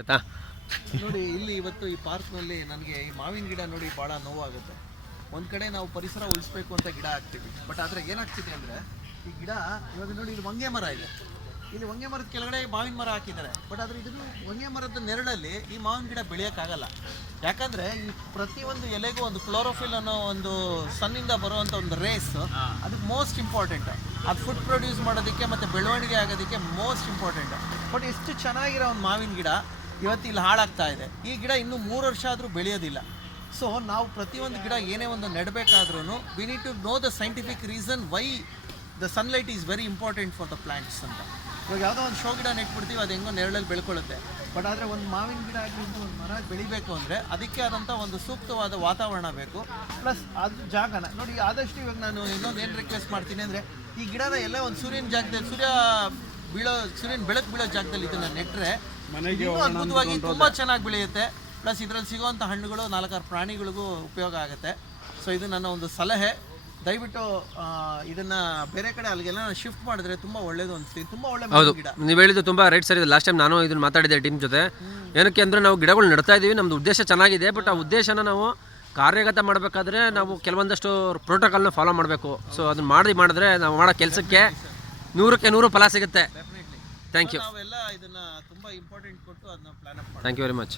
ಆಯ್ತಾ ನೋಡಿ ಇಲ್ಲಿ ಇವತ್ತು ಈ ಪಾರ್ಕ್ನಲ್ಲಿ ನನಗೆ ಈ ಮಾವಿನ ಗಿಡ ನೋಡಿ ಭಾಳ ನೋವಾಗುತ್ತೆ. ಒಂದು ಕಡೆ ನಾವು ಪರಿಸರ ಉಳಿಸ್ಬೇಕು ಅಂತ ಗಿಡ ಹಾಕ್ತೀವಿ, ಬಟ್ ಆದರೆ ಏನಾಗ್ತಿದೆ ಅಂದರೆ ಈ ಗಿಡ ಇವಾಗ ನೋಡಿ ಇಲ್ಲಿ ಹೊಂಗೆ ಮರ ಇದೆ, ಇಲ್ಲಿ ಹೊಂಗೆ ಮರದ ಕೆಳಗಡೆ ಮಾವಿನ ಮರ ಹಾಕಿದ್ದಾರೆ, ಬಟ್ ಆದರೆ ಇದನ್ನು ಹೊಂಗೆ ಮರದ ನೆರಳಲ್ಲಿ ಈ ಮಾವಿನ ಗಿಡ ಬೆಳೆಯೋಕ್ಕಾಗಲ್ಲ. ಯಾಕಂದರೆ ಈ ಪ್ರತಿಯೊಂದು ಎಲೆಗೂ ಒಂದು ಕ್ಲೋರೋಫಿಲ್ ಅನ್ನೋ ಒಂದು ಸನ್ನಿಂದ ಬರುವಂಥ ಒಂದು ರೇಸ್ ಅದಕ್ಕೆ ಮೋಸ್ಟ್ ಇಂಪಾರ್ಟೆಂಟ್. ಅದು ಫುಡ್ ಪ್ರೊಡ್ಯೂಸ್ ಮಾಡೋದಕ್ಕೆ ಮತ್ತು ಬೆಳವಣಿಗೆ ಆಗೋದಕ್ಕೆ ಮೋಸ್ಟ್ ಇಂಪಾರ್ಟೆಂಟ್. ಬಟ್ ಎಷ್ಟು ಚೆನ್ನಾಗಿರೋ ಒಂದು ಮಾವಿನ ಗಿಡ ಇವತ್ತು ಇಲ್ಲಿ ಹಾಳಾಗ್ತಾ ಇದೆ. ಈ ಗಿಡ ಇನ್ನೂ 3 ವರ್ಷ ಆದರೂ ಬೆಳೆಯೋದಿಲ್ಲ. ಸೊ ನಾವು ಪ್ರತಿಯೊಂದು ಗಿಡ ಏನೇ ಒಂದು ನೆಡಬೇಕಾದ್ರೂ we need to know the scientific reason why the sunlight is very important for the plants ಅಂತ. ಇವಾಗ ಯಾವುದೋ ಒಂದು ಶೋ ಗಿಡ ನೆಟ್ಬಿಡ್ತೀವಿ, ಅದು ಹೆಂಗೋ ನೆರಳಲ್ಲಿ ಬೆಳ್ಕೊಳ್ಳುತ್ತೆ. ಬಟ್ ಆದರೆ ಒಂದು ಮಾವಿನ ಗಿಡ ಆಗಲಿ ಒಂದು ಮರ ಬೆಳಿಬೇಕು ಅಂದರೆ ಅದಕ್ಕೆ ಆದಂಥ ಒಂದು ಸೂಕ್ತವಾದ ವಾತಾವರಣ ಬೇಕು, ಪ್ಲಸ್ ಅದು ಜಾಗನ ನೋಡಿ. ಆದಷ್ಟು ಇವಾಗ ನಾನು ಇನ್ನೊಂದು ಏನು ರಿಕ್ವೆಸ್ಟ್ ಮಾಡ್ತೀನಿ ಅಂದರೆ ಈ ಗಿಡನ ಎಲ್ಲ ಒಂದು ಸೂರ್ಯನ ಜಾಗದಲ್ಲಿ ಸೂರ್ಯನ ಬೆಳಕು ಬೀಳೋ ಜಾಗದಲ್ಲಿ ಇದನ್ನು ನೆಟ್ಟರೆ ಅದ್ಭುತವಾಗಿ ತುಂಬ ಚೆನ್ನಾಗಿ ಬೆಳೆಯುತ್ತೆ. ಪ್ಲಸ್ ಇದರಲ್ಲಿ ಸಿಗೋವಂಥ ಹಣ್ಣುಗಳು 4-6 ಪ್ರಾಣಿಗಳಿಗೂ ಉಪಯೋಗ ಆಗುತ್ತೆ. ಸೊ ಇದು ನನ್ನ ಒಂದು ಸಲಹೆ. ದಯವಿಟ್ಟು ಇದನ್ನ ಬೇರೆ ಕಡೆ ಅಲ್ಲಿಗೆಲ್ಲ ಶಿಫ್ಟ್ ಮಾಡಿದ್ರೆ ತುಂಬ ಒಳ್ಳೇದು ಅನಿಸ್ತೀವಿ. ತುಂಬ ಒಳ್ಳೆ ಗಿಡ. ನೀವು ಹೇಳಿದ್ದು ತುಂಬ ರೈಟ್ ಸರಿ. ಲಾಸ್ಟ್ ಟೈಮ್ ನಾನು ಇದನ್ನು ಮಾತಾಡಿದ್ದೆ ಟೀಮ್ ಜೊತೆ. ಏನಕ್ಕೆ ಅಂದರೆ ನಾವು ಗಿಡಗಳು ನೆಡ್ತಾ ಇದ್ದೀವಿ, ನಮ್ಮದು ಉದ್ದೇಶ ಚೆನ್ನಾಗಿದೆ, ಬಟ್ ಆ ಉದ್ದೇಶನ ನಾವು ಕಾರ್ಯಗತ ಮಾಡಬೇಕಾದ್ರೆ ನಾವು ಕೆಲವೊಂದಷ್ಟು ಪ್ರೋಟೋಕಾಲ್ನ ಫಾಲೋ ಮಾಡಬೇಕು. ಸೊ ಅದನ್ನ ಮಾಡಿದ್ರೆ ನಾವು ಮಾಡೋ ಕೆಲಸಕ್ಕೆ 100ಕ್ಕೆ 100 ಫಲ ಸಿಗುತ್ತೆ. Thank you. ನಾವೆಲ್ಲ ಇದನ್ನ ತುಂಬ ಇಂಪಾರ್ಟೆಂಟ್ ಕೊಟ್ಟು ಅದನ್ನ plan up thank you very much.